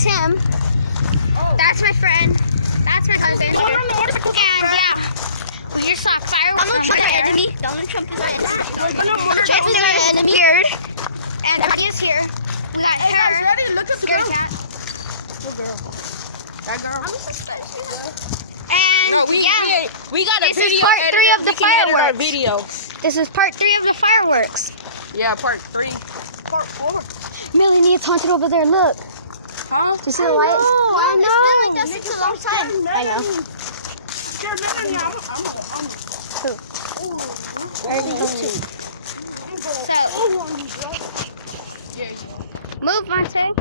That's him. That's my friend. That's my husband. And yeah, we just saw fireworks. Donald Trump, there. our enemy. Donald Trump is our enemy. Trump is our enemy. Scared. And he is here. We got her. Ready? Look at the Scared girl. cat. What girl? That girl. And No, yeah, we got a this is video. part 3 editor. of the We can edit our fireworks. videos. This is part 3 of the fireworks. Yeah, part 3. Part 4. Millie, it's haunted over there. Look. Huh? Do you see the light? I know. It's been like that since a long time. I know. Everything goes too. So, move, Monte.